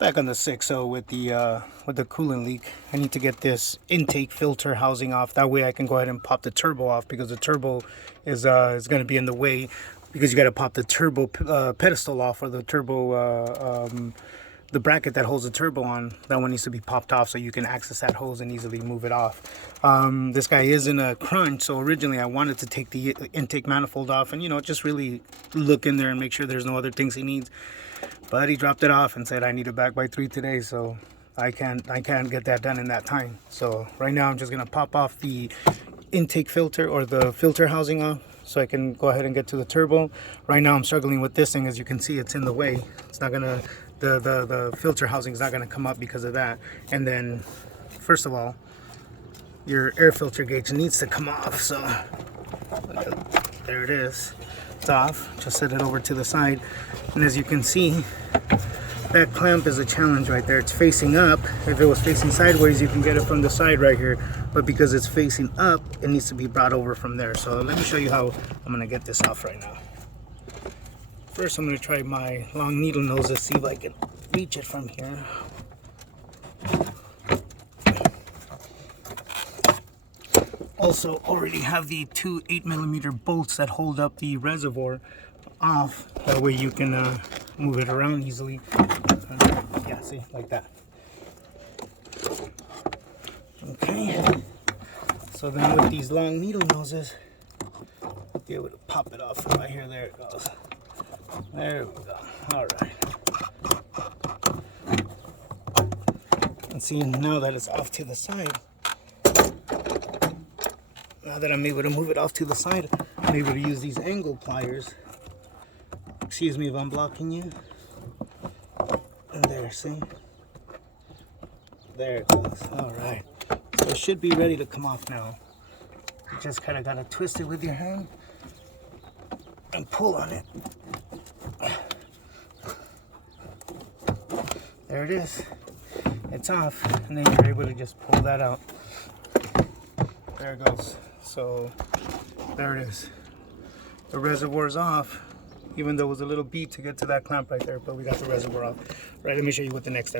Back on the 6.0 with the coolant leak. I need to get this intake filter housing off. That way I can go ahead and pop the turbo off, because the turbo is going to be in the way, because you got to pop the turbo pedestal off, or the turbo the bracket that holds the turbo on. That one needs to be popped off so you can access that hose and easily move it off. This guy is in a crunch, so originally I wanted to take the intake manifold off and, you know, just really look in there and make sure there's no other things he needs. But he dropped it off and said I need it back by 3 today, so I can't get that done in that time. So right now I'm just gonna pop off the intake filter, or the filter housing off, so I can go ahead and get to the turbo. Right now I'm struggling with this thing. As you can see, it's in the way. It's not gonna, the filter housing is not gonna come up because of that. And then, first of all, your air filter gauge needs to come off. So there it is. It's off. Just set it over to the side, and as you can see, that clamp is a challenge right there. It's facing up. If it was facing sideways, you can get it from the side right here, but because it's facing up, it needs to be brought over from there. So let me show you how I'm gonna get this off right now. First, I'm gonna try my long needle nose to see if I can reach it from here. Also, already have the two 8mm bolts that hold up the reservoir off. That way you can move it around easily. Yeah, see, like that. Okay. So then with these long needle noses, I'll be able to pop it off from right here. There it goes. There we go. All right. And see, now that it's off to the side, now that I'm able to move it off to the side, I'm able to use these angle pliers. Excuse me if I'm blocking you. And there, see? There it goes. All right. So it should be ready to come off now. You just kind of got to twist it with your hand and pull on it. There it is. It's off. And then you're able to just pull that out. There it goes. So there it is. The reservoir is off, even though it was a little beat to get to that clamp right there, but we got the reservoir off. Right, let me show you what the next step is.